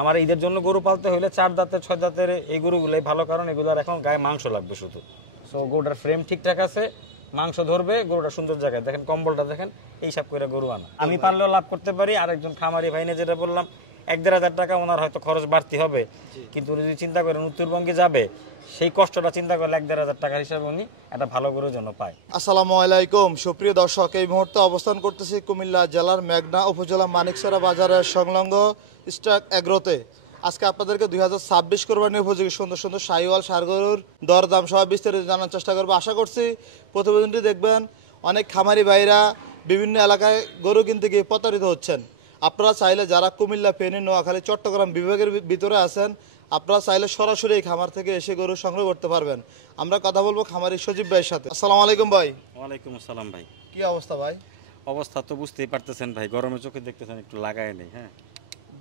আমার ঈদের জন্য গরু পালতে হলে 4 দাঁতের 6 দাঁতের এই গরুগুলোই ভালো, কারণ এগুলোর এখন গায়ে মাংস লাগবে শুধু। সো গরুটার ফ্রেম ঠিকঠাক আছে, মাংস ধরবে, গরুটা সুন্দর জায়গায় দেখেন, কম্বলটা দেখেন, এইসব করে গরু আনা। আমি পারলেও লাভ করতে পারি। আরেকজন খামারি ভাই নিয়ে যেটা বললাম, 1-1.5 হাজার টাকা ওনার হয়তো খরচ বাড়তি হবে, কিন্তু উনি যদি চিন্তা করেন উত্তরবঙ্গে যাবে, সেই কষ্টটা চিন্তা করলে 1-1.5 হাজার টাকার হিসাবে উনি একটা ভালো গরুর জন্য পায়। আসসালামু আলাইকুম সুপ্রিয় দর্শক, এই মুহূর্তে অবস্থান করতেছি কুমিল্লা জেলার মেঘনা উপজেলা মানিকসরা বাজারের সংলগ্ন স্টাক এগ্রোতে। আজকে আপনাদেরকে 2026 কোরবানি উপযোগী সুন্দর সুন্দর শাহিওয়াল ষাঁড় গরুর দরদাম সহ বিস্তারিত জানার চেষ্টা করবো। আশা করছি প্রতিবেদনটি দেখবেন। অনেক খামারি ভাইরা বিভিন্ন এলাকায় গরু কিনতে গিয়ে প্রতারিত হচ্ছেন। আপনারা চাইলে যারা কুমিল্লা, ফেনী, নোয়াখালী, চট্টগ্রাম বিভাগের ভিতরে আছেন, আপনারা চাইলে সরাসরি এই খামার থেকে এসে গরু সংগ্রহ করতে পারবেন। আমরা কথা বলবো খামারি সজীব ভাইয়ের সাথে। আসসালামু আলাইকুম ভাই। ওয়ালাইকুম আসসালাম ভাই। কি অবস্থা ভাই? অবস্থা তো বুঝতেই পারতেছেন ভাই, গরমে চোখে দেখতেছেন, একটু লাগাই নেই। হ্যাঁ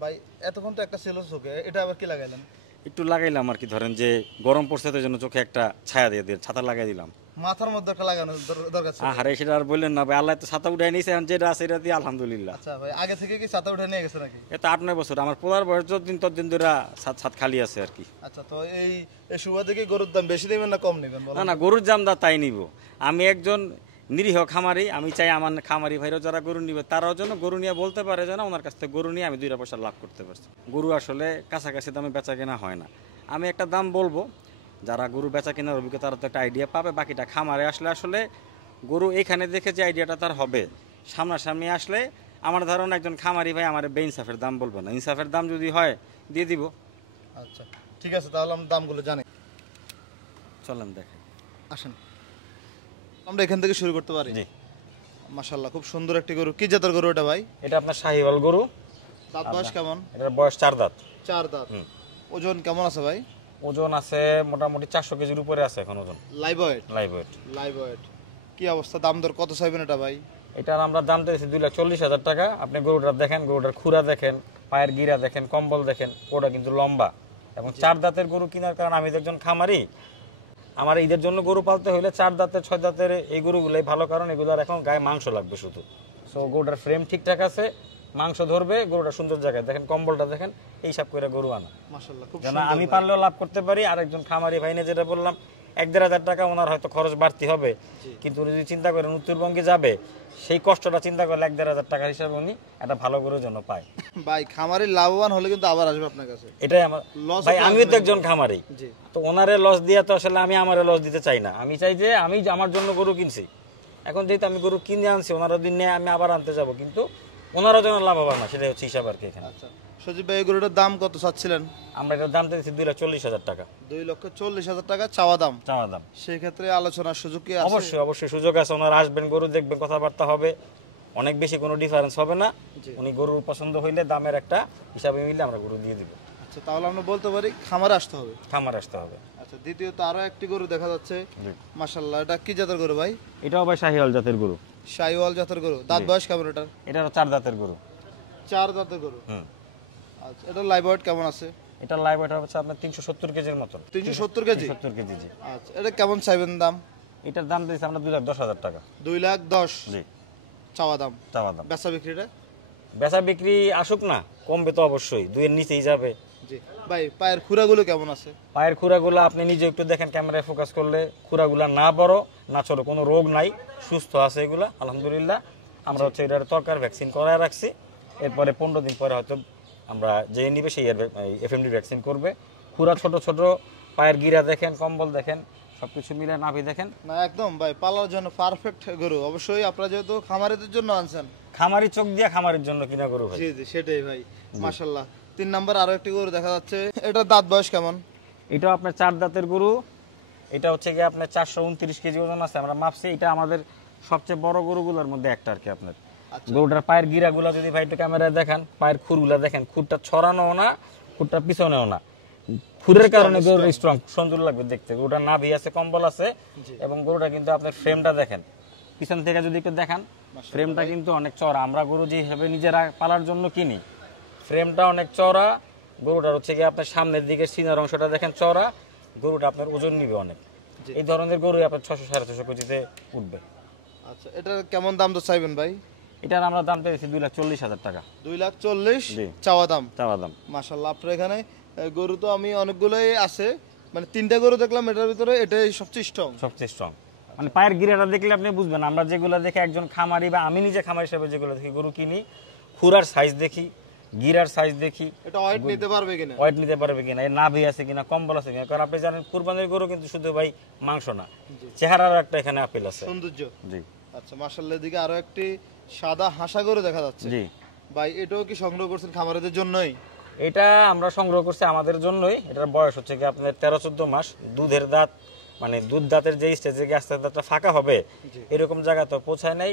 ভাই, এতক্ষণ তো একটা ছিল চোখে, এটা আবার কি লাগাইলেন? একটু লাগাইলাম আর কি, ধরেন যে গরম পড়ছে তো জন্য চোখে একটা ছায়া দিয়ে ছাতা লাগাই দিলাম। মাথার মধ্যে একটা লাগানো দরকার ছিল। আরে সেটা আর বললেন না ভাই, আল্লাহ তো ছাতা উঠাই নিয়েছে, এখন যেটা আছে এটা দিয়ে আলহামদুলিল্লাহ। আচ্ছা ভাই, আগে থেকে কি ছাতা উঠে নিয়ে গেছে নাকি? এটা 8-9 বছর আমার পোলার বয়স, যতদিন ততদিন ধরে ছাদ খালি আছে আর কি। আচ্ছা, তো এই সুবাদে কি গরুর দাম বেশি নেবেন না কম নেবেন? না না, গরুর জামদা তাই নিব। আমি একজন নিরীহ খামারি, আমি চাই আমার খামারি ভাইরাও যারা গরু নিবে তারাও যেন গরু নিয়ে বলতে পারে যেন ওনার কাছ থেকে গরু নিয়ে আমি 2 পয়সা লাভ করতে পারছি। গরু আসলে কাছাকাছি দামে বেচা কেনা হয় না। আমি একটা দাম বলবো, যারা গরু বেচা কেনার অভিজ্ঞতা তারা তো একটা আইডিয়া পাবে। বাকিটা খামারে আসলে আসলে গরু এখানে দেখে যে আইডিয়াটা তার হবে, সামনাসামনি আসলে আমার ধারণা একজন খামারি ভাই আমার বেইনসাফের দাম বলবো না, ইনসাফের দাম যদি হয় দিয়ে দিব। আচ্ছা ঠিক আছে, তাহলে আমরা দামগুলো জানি। চলেন দেখেন, আসেন আমরা এখান থেকে শুরু করতে পারি। জি মাশাআল্লাহ, খুব সুন্দর একটি গরু। কি জাতের গরু এটা ভাই? এটা আপনার শাহিওয়াল গরু। দাঁত বয়স কেমন? এটার বয়স 4 দাঁত। 4 দাঁত। ওজন কেমন আছে ভাই? ওজন আছে মোটামুটি 400 কেজির উপরে আছে এখন ওজন। Live weight? Live weight. Live weight. কি অবস্থা, দাম দর কত চাইবেন এটা ভাই? এটার আমরা দাম দিয়েছি 2,40,000 টাকা। আপনি গরুটা দেখেন, গরুটার খুরা দেখেন, পায়ের গিরা দেখেন, কম্বল দেখেন, ওটা কিন্তু লম্বা এবং 4 দাঁতের গরু কেনার কারণ আমি একজন খামারি, আমার ঈদের জন্য গরু পালতে হলে 4 দাঁতের 6 দাঁতের এই গরুগুলোই ভালো, কারণ এগুলোর এখন গায়ে মাংস লাগবে শুধু। সো গরুটার ফ্রেম ঠিকঠাক আছে, মাংস ধরবে, গরুটা সুন্দর জায়গায় দেখেন, কম্বলটা দেখেন, এইসব করে গরু আনা। মাশাআল্লাহ, খুব যেন সুন্দর। আমি পারলেও লাভ করতে পারি। আরেকজন খামারি ভাই নিয়ে যেটা বললাম, 1-1.5 হাজার টাকা ওনার হয়তো খরচ বাড়তি হবে, কিন্তু উনি যদি চিন্তা করেন উত্তরবঙ্গে যাবে, সেই কষ্টটা চিন্তা করলে 1-1.5 হাজার টাকার হিসাবে উনি একটা ভালো গরুর জন্য পায়। ভাই খামারি লাভবান হলে কিন্তু আবার আসবে আপনার কাছে। এটাই আমার ভাই, আমিও তো একজন খামারি, তো ওনারে লস দিয়ে তো আসলে আমি আমারে লস দিতে চাই না। আমি চাই যে আমি আমার জন্য গরু কিনছি, এখন যেহেতু আমি গরু কিনে আনছি, ওনারা দিন নিয়ে আমি আবার আনতে যাব, কিন্তু ওনারও যেন লাভবান না, সেটাই হচ্ছে হিসাব আর কি এখানে। আচ্ছা সজীব ভাই, এই গরুটার দাম কত চাচ্ছিলেন? আমরা এটার দাম দিয়েছি 2,40,000 টাকা। 2,40,000 টাকা চাওয়া দাম। চাওয়া দাম। সেই ক্ষেত্রে আলোচনার সুযোগ কি আছে? অবশ্যই অবশ্যই সুযোগ আছে। ওনারা আসবেন, গরু দেখবেন, কথাবার্তা হবে, অনেক বেশি কোনো ডিফারেন্স হবে না। উনি গরুর পছন্দ হইলে দামের একটা হিসাবে মিলে আমরা গরু দিয়ে দিব। আচ্ছা, তাহলে আমরা বলতে পারি খামারে আসতে হবে। খামার আসতে হবে। আচ্ছা, দ্বিতীয়ত আরো একটি গরু দেখা যাচ্ছে। মাশাআল্লাহ, এটা কি জাতের গরু ভাই? এটাও ভাই শাহিওয়াল জাতের গরু। শাহিওয়াল জাতের গরু। দাঁত বয়স কেমন এটার? এটারও 4 দাঁতের গরু। 4 দাঁতের গরু। আচ্ছা, এটা লাইভ ওয়েট কেমন আছে? এটা লাইভ ওয়েট হচ্ছে আপনার 370 কেজির মতো। 370 কেজি? 70 কেজি জি। আচ্ছা, এটা কেমন চাইবেন দাম? এটার দাম দিয়েছি আমরা 2,10,000 টাকা। 2,10,000 জি চাওয়া দাম। চাওয়া দাম। বেচা বিক্রিটা? বেচা বিক্রি আসুক না, কমবে তো অবশ্যই, 2 এর নিচেই যাবে। জি ভাই, পায়ের খুরাগুলো কেমন আছে? পায়ের খুরাগুলো আপনি নিজে একটু দেখেন, ক্যামেরায় ফোকাস করলে খুরাগুলা না বড় না ছোট, কোনো রোগ নাই, সুস্থ আছে এগুলা আলহামদুলিল্লাহ। আমরা হচ্ছে এটার তরকার ভ্যাকসিন করায় রাখছি, এরপরে 15 দিন পরে হয়তো আমরা যে নিবে সেই এফএমডি ভ্যাকসিন করবে। খুরা ছোট ছোট, পায়ের গিরা দেখেন, কম্বল দেখেন, সবকিছু মিলে নাভি দেখেন। না একদম ভাই, পালার জন্য পারফেক্ট গরু। অবশ্যই আপনারা যেহেতু খামারিদের জন্য আনছেন, খামারি চোখ দিয়ে খামারের জন্য কিনা গরু ভাই। জি জি, সেটাই ভাই। মাশাআল্লাহ, 3 নাম্বার আরো একটি গরু দেখা যাচ্ছে। এটা দাঁত বয়স কেমন? এটাও আপনার 4 দাঁতের গরু। এটা হচ্ছে গিয়ে আপনার 429 কেজি ওজন আছে, আমরা মাপছি। এটা আমাদের সবচেয়ে বড় গরুগুলোর মধ্যে একটা আর কি। আপনার গরুটার পায়ের গিরাগুলা যদি ভাই একটু ক্যামেরায় দেখান, পায়ের খুরগুলা দেখেন, খুরটা ছড়ানো না, খুরটা পিছনেও না, খুরের কারণে গরুর স্ট্রং, সুন্দর লাগবে দেখতে। গরুটার নাভি আছে, কম্বল আছে, এবং গরুটা কিন্তু আপনার ফ্রেমটা দেখেন, পিছন থেকে যদি একটু দেখান, ফ্রেমটা কিন্তু অনেক চড়া। আমরা গরু যে হিসেবে নিজেরা পালার জন্য কিনি, ফ্রেমটা অনেক চড়া। গরুটার হচ্ছে গিয়ে আপনার সামনের দিকে সিনার অংশটা দেখেন চড়া, গরুটা আপনার ওজন নিবে অনেক। এই ধরনের গরু আপনার 600-650 কেজিতে উঠবে। আচ্ছা, এটা কেমন দাম তো চাইবেন ভাই? এটার আমরা দাম পেয়েছি 2,40,000 টাকা। 2,40,000 জি। চাওয়া দাম। চাওয়া দাম। মাশাআল্লাহ, আপনার এখানে গরু তো আমি অনেকগুলোই আছে, মানে 3টা গরু দেখলাম, এটার ভিতরে এটাই সবচেয়ে স্ট্রং। সবচেয়ে স্ট্রং, মানে পায়ের গিরাটা দেখলে আপনি বুঝবেন। আমরা যেগুলো দেখে একজন খামারি বা আমি নিজে খামারি হিসেবে যেগুলো দেখি গরু কিনি, খুরার সাইজ দেখি, গিরার সাইজ দেখি, এটা ওয়েট নিতে পারবে কিনা, ওয়েট নিতে পারবে কিনা, এর নাভি আছে কিনা, কম্বল আছে কিনা। কারণ আপনি জানেন কুরবানির গরু কিন্তু শুধু ভাই মাংস না, চেহারার একটা এখানে আপিল আছে। সৌন্দর্য। জি। আচ্ছা মাশাআল্লাহ, এদিকে আরো একটি সাদা হাসা গরু দেখা যাচ্ছে। জি ভাই এটাও কি সংগ্রহ করছেন খামারিদের জন্যই? এটা আমরা সংগ্রহ করছি আমাদের জন্যই। এটার বয়স হচ্ছে কি আপনার 13-14 মাস। দুধের দাঁত, মানে দুধ দাঁতের যে স্টেজে গিয়ে আস্তে দাঁতটা ফাঁকা হবে এরকম জায়গা তো পৌঁছায় নাই।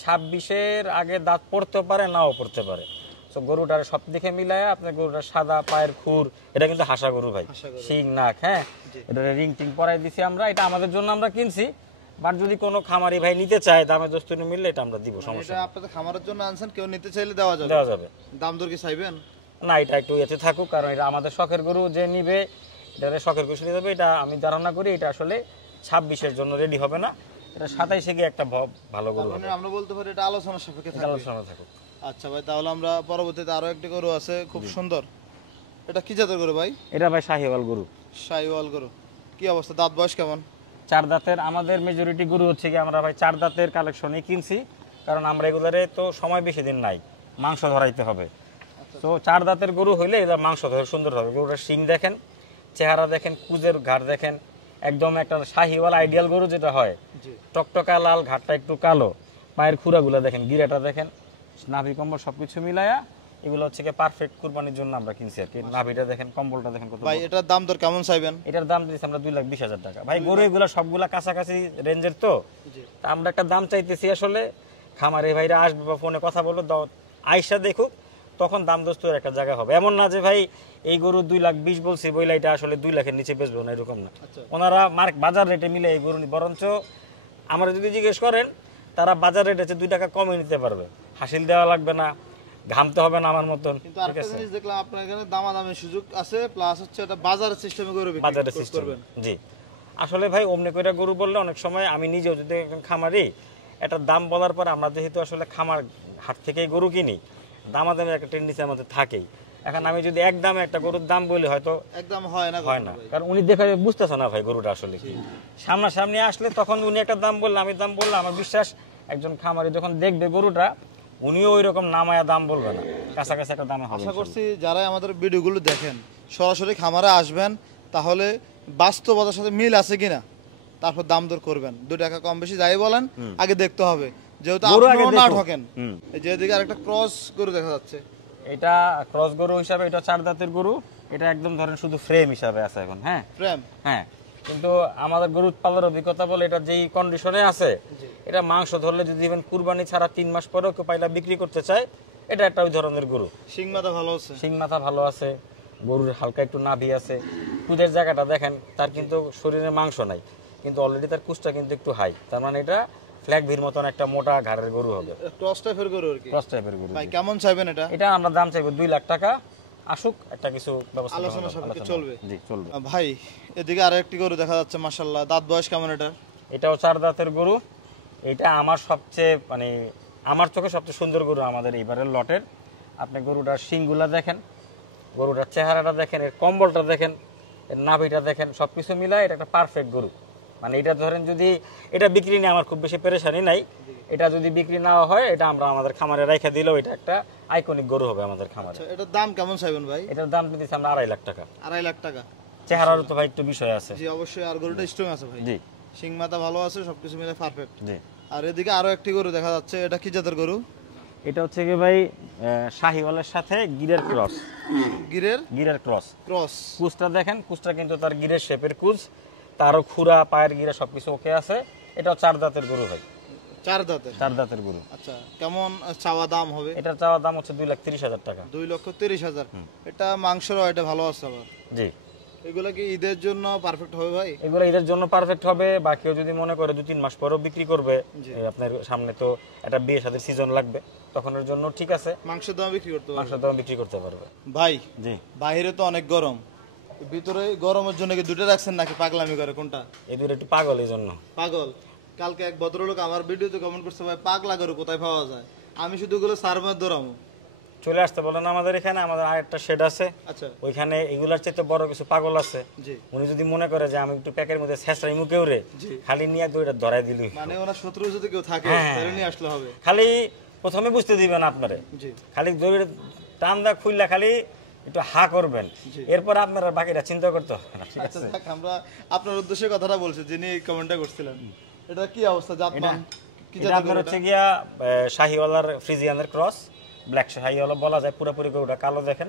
26-এর আগে দাঁত পড়তে পারে, নাও পড়তে পারে। তো গরুটার সব দিকে মিলায় আপনার গরুটার সাদা, পায়ের খুর, এটা কিন্তু হাসা গরু ভাই, শিং নাক। হ্যাঁ, এটা রিং টিং পরাই দিছি আমরা। এটা আমাদের জন্য আমরা কিনছি, বাট যদি কোনো খামারি ভাই নিতে চায় দামে দস্তুনি মিললে এটা আমরা দিব, সমস্যা এটা আপনাদের খামারের জন্য আনছেন, কেউ নিতে চাইলে দেওয়া যাবে। দেওয়া যাবে। দাম দর কি চাইবেন? না, এটা একটু এতে থাকুক, কারণ এটা আমাদের শখের গরু। যে নিবে এটা শখের গরু নিয়ে যাবে, এটা আমি ধারণা করি এটা আসলে 26-এর জন্য রেডি হবে না, এটা 27-এ গিয়ে একটা ভালো গরু হবে। মানে আমরা বলতে পারি এটা আলোচনা সাপেক্ষে এটা থাকবে। আলোচনা থাকুক। আচ্ছা ভাই, তাহলে আমরা পরবর্তীতে আরো একটি গরু আছে খুব সুন্দর। এটা কি জাতের গরু ভাই? এটা ভাই শাহিওয়াল গরু। শাহিওয়াল গরু। কি অবস্থা, দাঁত বয়স কেমন? 4 দাঁতের। আমাদের মেজরিটি গরু হচ্ছে কি আমরা ভাই 4 দাঁতের কালেকশনই কিনছি, কারণ আমরা এগুলারে তো সময় বেশি দিন নাই, মাংস ধরাইতে হবে। তো 4 দাঁতের গরু হইলে এটা মাংস ধরে সুন্দর হবে। গরুটার শিং দেখেন, চেহারা দেখেন, কুজের ঘাট দেখেন, একদম একটা শাহিওয়াল আইডিয়াল গরু যেটা হয়, টকটকা লাল, ঘাটটা একটু কালো, পায়ের খুরাগুলো দেখেন, গিরাটা দেখেন, নাভি কম্বল সবকিছু মিলায়া এগুলো হচ্ছে কি পারফেক্ট কুরবানির জন্য আমরা কিনছি আর কি। নাভিটা দেখেন, কম্বলটা দেখেন কত ভাই বড়। এটার দাম দর কেমন চাইবেন? এটার দাম দিয়েছি আমরা 2,20,000 টাকা। ভাই গরু এগুলা সবগুলা কাছাকাছি রেঞ্জের, তো তা আমরা একটা দাম চাইতেছি। আসলে খামারে ভাইরা আসবে বা ফোনে কথা বলবো, আইসা দেখুক, তখন দাম দস্তুর একটা জায়গা হবে। এমন না যে ভাই এই গরু 2,20,000 বলছি বইলা এটা আসলে 2 লাখের নিচে বেচবো না, এরকম না। ওনারা বাজার রেটে মিলে এই গরু বরঞ্চ আমরা যদি জিজ্ঞেস করেন, তারা বাজার রেট আছে 2 টাকা কমে নিতে পারবে। হাসিল দেওয়া লাগবে না, ঘামতে হবে না আমার মতন। কিন্তু আরেকটা জিনিস দেখলাম আপনার এখানে দামাদামির সুযোগ আছে, প্লাস হচ্ছে এটা বাজারের সিস্টেমে গরু বিক্রি বাজারের সিস্টেম। জি, আসলে ভাই অমনি কইরা গরু বললে অনেক সময় আমি নিজেও যদি একজন খামারি, একটা দাম বলার পর আমরা যেহেতু আসলে খামার হাট থেকেই গরু কিনি, দামাদামের একটা টেন্ডেন্সি আমাদের থাকেই। এখন আমি যদি এক দামে একটা গরুর দাম বলি, হয়তো একদম হয় না, কারণ উনি দেখে বুঝতেছে না ভাই গরুটা আসলে কি। সামনাসামনি আসলে তখন উনি একটা দাম বললে, আমি দাম বললাম, আমার বিশ্বাস একজন খামারি যখন দেখবে গরুটা, উনিও ওই রকম নামায়া দাম বলবে না, কাছাকাছি একটা দামে হবে। আশা করছি যারা আমাদের ভিডিওগুলো দেখেন সরাসরি খামারে আসবেন, তাহলে বাস্তবতার সাথে মিল আছে কিনা তারপর দাম দর করবেন। 2 টাকা কম বেশি যাই বলেন, আগে দেখতে হবে, যেহেতু আপনারাও না ঠকেন। এই যে এদিকে আরেকটা ক্রস গরু দেখা যাচ্ছে, এটা ক্রস গরু হিসাবে, এটা 4 দাঁতের গরু। এটা একদম ধরেন শুধু ফ্রেম হিসাবে আছে এখন। হ্যাঁ, ফ্রেম। হ্যাঁ, কিন্তু আমাদের গরু পালার অভিজ্ঞতা বলে এটা যেই কন্ডিশনে আছে, এটা মাংস ধরলে যদি ইভেন কুরবানি ছাড়া 3 মাস পরেও কেউ পাইলা বিক্রি করতে চায়, এটা একটা ওই ধরনের গরু। শিং মাথা ভালো আছে, শিং মাথা ভালো আছে, গরুর হালকা একটু নাভি আছে, কুদের জায়গাটা দেখেন, তার কিন্তু শরীরে মাংস নাই, কিন্তু অলরেডি তার কুচটা কিন্তু একটু হাই। তার মানে এটা ফ্ল্যাগ ভির মতন একটা মোটা ঘাড়ের গরু হবে, ক্রস টাইপের গরু আর কি। ক্রস টাইপের গরু। ভাই কেমন চাইবেন এটা? এটা আমরা দাম চাইবো 2 লাখ টাকা। আসুক, একটা কিছু ব্যবস্থা আলোচনা সাপেক্ষে চলবে। জি, চলবে। ভাই এদিকে আরেকটি গরু দেখা যাচ্ছে, মাশাআল্লাহ। দাঁত বয়স কেমন এটা? এটাও 4 দাঁতের গরু। এটা আমার সবচেয়ে, মানে আমার চোখে সবচেয়ে সুন্দর গরু আমাদের এইবারের লটের। আপনি গরুটার শিংগুলা দেখেন, গরুটার চেহারাটা দেখেন, এর কম্বলটা দেখেন, এর নাভিটা দেখেন, সবকিছু মিলায় এটা একটা পারফেক্ট গরু। মানে এটা ধরেন যদি এটা বিক্রি নিয়ে আমার খুব বেশি পেরেশানি নাই। এটা যদি বিক্রি না হয়, এটা আমরা আমাদের খামারে রেখে দিলেও এটা একটা আইকনিক গরু হবে আমাদের খামারে। এটার দাম কেমন চাইবেন ভাই? এটার দাম দিতেছি আমরা 2.5 লাখ টাকা। 2.5 লাখ টাকা। চেহারারও তো ভাই একটু বিষয় আছে। জি অবশ্যই, আর গরুটা স্ট্রং আছে ভাই। জি, শিং মাথা ভালো আছে, সবকিছু মিলে পারফেক্ট। জি। আর এদিকে আরো একটি গরু দেখা যাচ্ছে, এটা কি জাতের গরু? এটা হচ্ছে কি ভাই শাহিওয়ালের সাথে গিরের ক্রস। গিরের ক্রস। কুচটা দেখেন, কুচটা কিন্তু তার গিরের শেপের কুচ, তারও খুরা, পায়ের গিরা সবকিছু ওকে আছে। এটাও 4 দাঁতের গরু ভাই। 4 দাঁতের গরু। আচ্ছা, কেমন চাওয়া দাম হবে? এটার চাওয়া দাম হচ্ছে 2,30,000 টাকা। 2,30,000। এটা মাংসের এটা ভালো আছে আবার। জি। এগুলা কি ঈদের জন্য পারফেক্ট হবে ভাই? এগুলো ঈদের জন্য পারফেক্ট হবে, বা কেউ যদি মনে করে 2-3 মাস পরেও বিক্রি করবে, আপনার সামনে তো একটা বিয়ে শাদীর সিজন লাগবে, তখনের জন্য ঠিক আছে, মাংসের দাম বিক্রি করতে পারবে। মাংসের দাম বিক্রি করতে পারবে ভাই। জি। বাইরে তো অনেক গরম, ভিতরে গরমের জন্য কি দুটো রাখছেন নাকি পাগলামি করে কোনটা? এই দুটো একটু পাগল, এই জন্য পাগল। কালকে এক ভদ্রলোক আমার ভিডিওতে কমেন্ট করছে, ভাই পাগলা গরু কোথায় পাওয়া যায়? আমি শুধু এগুলো সারমার দৌড়াবো। চলে আসতে বলেন আমাদের এখানে, আমাদের আরেকটা শেড আছে, আচ্ছা ওইখানে এগুলার চাইতে বড় কিছু পাগল আছে। জি উনি যদি মনে করে যে আমি একটু প্যাকের মধ্যে ছেঁচড়াই মুখেও রে, জি। খালি নিয়ে দুইটা ধরাই দিলি, মানে ওনার শত্রু যদি কেউ থাকে হ্যাঁ। তাহলে নিয়ে আসলে হবে। খালি প্রথমে বুঝতে দিবেন আপনারে, জি খালি দড়ির টান দা খুললা খালি একটু হা করবেন, জি। এরপর আপনারা বাকিটা চিন্তা করতে হবে না, ঠিক আচ্ছা আছে? যাক, আমরা আপনার উদ্দেশ্যে কথাটা বলছি, যিনি কমেন্টটা করছিলেন। এটা কি অবস্থা জাতমান? কি এটা জাতের আপনার গরু হচ্ছে গিয়া শাহিওয়ালার ফ্রিজিয়ানের ক্রস, ব্ল্যাক শাহিওয়ালা বলা যায়। পুরোপুরি গরুটা কালো দেখেন,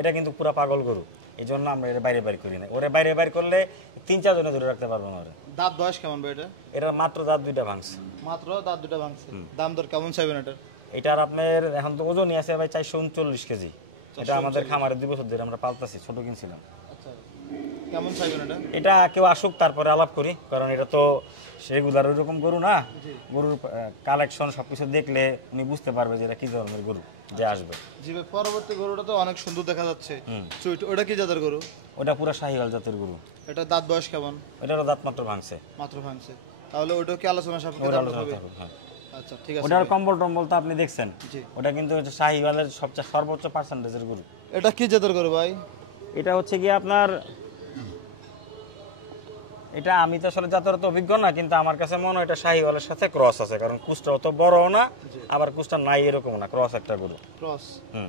এটা কিন্তু পুরো পাগল গরু, এই জন্য আমরা এটা বাইরে বাইর করি না। ওরে বাইরে বাইর করলে 3-4 জনে ধরে রাখতে পারবো না ওরে। দাঁত বয়স কেমন ভাই এটা? এটা মাত্র দাঁত 2টা ভাঙছে। মাত্র দাঁত দুটো ভাঙছে। দাম দর কেমন চাইবেন এটা? এটার আপনার এখন তো ওজনই আছে ভাই 439 কেজি। এটা আমাদের খামারে 2 বছর ধরে আমরা পালতাছি, ছোট কিনছিলাম। আচ্ছা কেমন চাইবেন এটা? এটা কেউ আসুক তারপরে আলাপ করি, কারণ এটা তো রেগুলার ওইরকম গরু না। গরুর কালেকশন সবকিছু দেখলে উনি বুঝতে পারবে যে এটা কি ধরনের গরু যে আসবে। জি ভাই, পরবর্তী গরুটা তো অনেক সুন্দর দেখা যাচ্ছে, সুইট। ওটা কি জাতের গরু? ওটা পুরো শাহিওয়াল জাতের গরু। এটা দাঁত বয়স কেমন? ওটারও দাঁত মাত্র ভাঙছে। মাত্র ভাঙছে। তাহলে ওটা কি আলোচনা সাপেক্ষে ওটা দাম আলোচনা হবে? থাকুক, হ্যাঁ। আচ্ছা ঠিক আছে ওটার ভাই। কম্বল টম্বল তো আপনি দেখছেন, জি। ওটা কিন্তু হচ্ছে শাহিওয়ালের সবচেয়ে সর্বোচ্চ পার্সেন্টেজের গরু। এটা কি জাতের গরু ভাই? এটা হচ্ছে কি আপনার, এটা আমি তো আসলে যাতায়াত অভিজ্ঞ না, কিন্তু আমার কাছে মনে হয় এটা শাহিওয়ালের সাথে ক্রস আছে, কারণ কুচটা অত বড়ও না আবার কুচটা নাই এরকম না, ক্রস একটা গরু। ক্রস।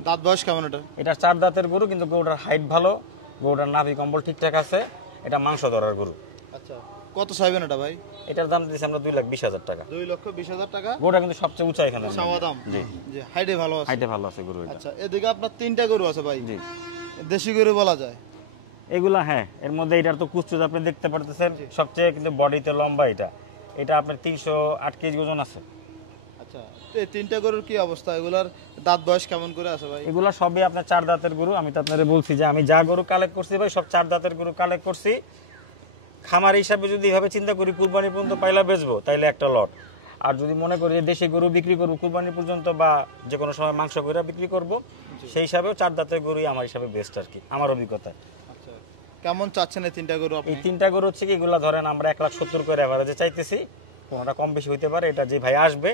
দাঁত বয়স কেমন এটা? এটা 4 দাঁতের গরু, কিন্তু গরুটার হাইট ভালো, গরুটার নাভি কম্বল ঠিকঠাক আছে, এটা মাংস ধরার গরু। আচ্ছা কত চাইবেন এটা ভাই? এটার দাম দিয়েছি আমরা 2,20,000 টাকা। 2,20,000 টাকা গরুটা কিন্তু সবচেয়ে উঁচা এখানে। চাওয়া দাম? জি জি, হাইটে ভালো আছে। হাইটে ভালো আছে গরু এটা। আচ্ছা এদিকে আপনার 3টা গরু আছে ভাই। জি দেশি গরু বলা যায়। এগুলা, হ্যাঁ, এর মধ্যে এটার তো কুচুজ আপনি দেখতে পারতেছেন, সবচেয়ে কিন্তু বডিতে লম্বা এটা। এটা আপনার 308 কেজি ওজন আছে। আচ্ছা তো এই 3টা গরুর কি অবস্থা? এগুলার দাঁত বয়স কেমন করে আছে ভাই? এগুলা সবই আপনার 4 দাঁতের গরু। আমি তো আপনারে বলছি যে আমি যা গরু কালেক্ট করছি ভাই সব 4 দাঁতের গরু কালেক্ট করছি। খামার হিসাবে যদি এভাবে চিন্তা করি কুরবানি পর্যন্ত পাইলা বেচবো, তাইলে একটা লট। আর যদি মনে করি যে দেশি গরু বিক্রি করবো কুরবানি পর্যন্ত বা যে কোনো সময় মাংস করে বিক্রি করব, সেই হিসাবেও 4 দাঁতের গরুই আমার হিসাবে বেস্ট আর কি, আমার অভিজ্ঞতায়। আচ্ছা কেমন চাচ্ছেন এই 3টা গরু আপনি? এই 3টা গরু হচ্ছে কি, এগুলা ধরেন আমরা 1,70,000 করে এভারেজে চাইতেছি, কোনোটা কম বেশি হইতে পারে। এটা যে ভাই আসবে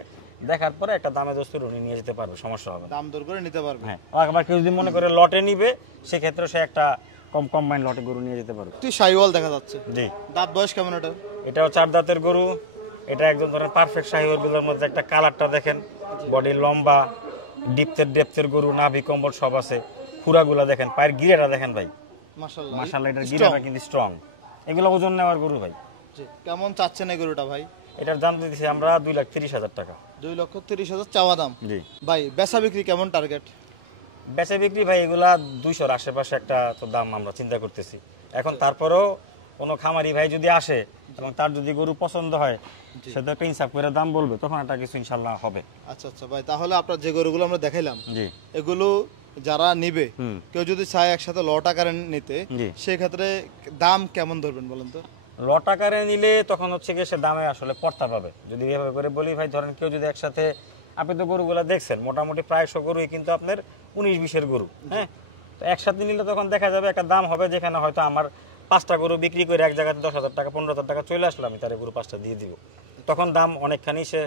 দেখার পরে একটা দামে দস্তুর উনি নিয়ে যেতে পারবে, সমস্যা হবে না। দাম দর করে নিতে পারবে। হ্যাঁ, আবার কেউ যদি মনে করে লটে নিবে, সেক্ষেত্রে সে একটা কম্বাইন লটে গরু নিয়ে যেতে পারবে। তুই শাহিওয়াল দেখা যাচ্ছে। জি, দাঁত বয়স কেমন এটা? এটাও 4 দাঁতের গরু। এটা একদম ধরেন পারফেক্ট শাহিওয়ালগুলোর মধ্যে একটা কালারটা দেখেন, বডি লম্বা, ডেপথের গরু, নাভি কম্বল সব আছে। খুরাগুলা দেখেন, পায়ের গিরাটা দেখেন ভাই, মাশাআল্লাহ। মাশাআল্লাহ, এটার গিরাটা কিন্তু স্ট্রং। এগুলো ওজন নেওয়ার গরু ভাই। জি কেমন চাচ্ছেন এই গরুটা ভাই? এটার দাম দিতেছি আমরা 2,30,000 টাকা। 2,30,000 চাওয়া দাম। জি। ভাই বেচা বিক্রি কেমন টার্গেট? বেচা বিক্রি ভাই এগুলা 200-র আশেপাশে একটা তো দাম আমরা চিন্তা করতেছি এখন। তারপরেও কোনো খামারি ভাই যদি আসে এবং তার যদি গরু পছন্দ হয়, সে তো একটা ইনসাফ করে দাম বলবে, তখন একটা কিছু ইনশাল্লাহ হবে। আচ্ছা আচ্ছা ভাই, তাহলে আপনার যে গরুগুলো আমরা দেখাইলাম, জি এগুলো যারা নিবে, কেউ যদি চায় একসাথে লট আকারে নিতে, জি। সেক্ষেত্রে দাম কেমন ধরবেন বলেন তো? লট আকারে নিলে তখন হচ্ছে গিয়ে সে দামে আসলে পড়তা পাবে। যদি এভাবে করে বলি ভাই, ধরেন কেউ যদি একসাথে, আপনি তো গরুগুলা দেখছেন মোটামুটি প্রায় 100 গরুই কিন্তু আপনার 19-20-এর গরু, হ্যাঁ, তো একসাথে নিলে তখন দেখা যাবে একটা দাম হবে, যেখানে হয়তো আমার 5টা গরু বিক্রি করে এক জায়গাতে 10,000 টাকা 15,000 টাকা চলে আসলো, আমি তার গরু 5টা দিয়ে দিব, তখন দাম অনেকখানি সে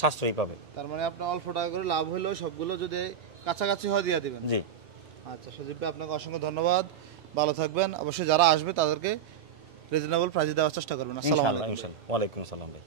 সাশ্রয়ী পাবে। তার মানে আপনার অল্প টাকা করে লাভ হলেও সবগুলো যদি কাছাকাছি হয় দিয়ে দিবেন। জি। আচ্ছা সজীব ভাই, আপনাকে অসংখ্য ধন্যবাদ, ভালো থাকবেন। অবশ্যই যারা আসবে তাদেরকে রিজনেবল প্রাইসে দেওয়ার চেষ্টা করবেন। আসসালামু আলাইকুম। ইনশাআল্লাহ। ওয়ালাইকুম আসসালাম ভাই।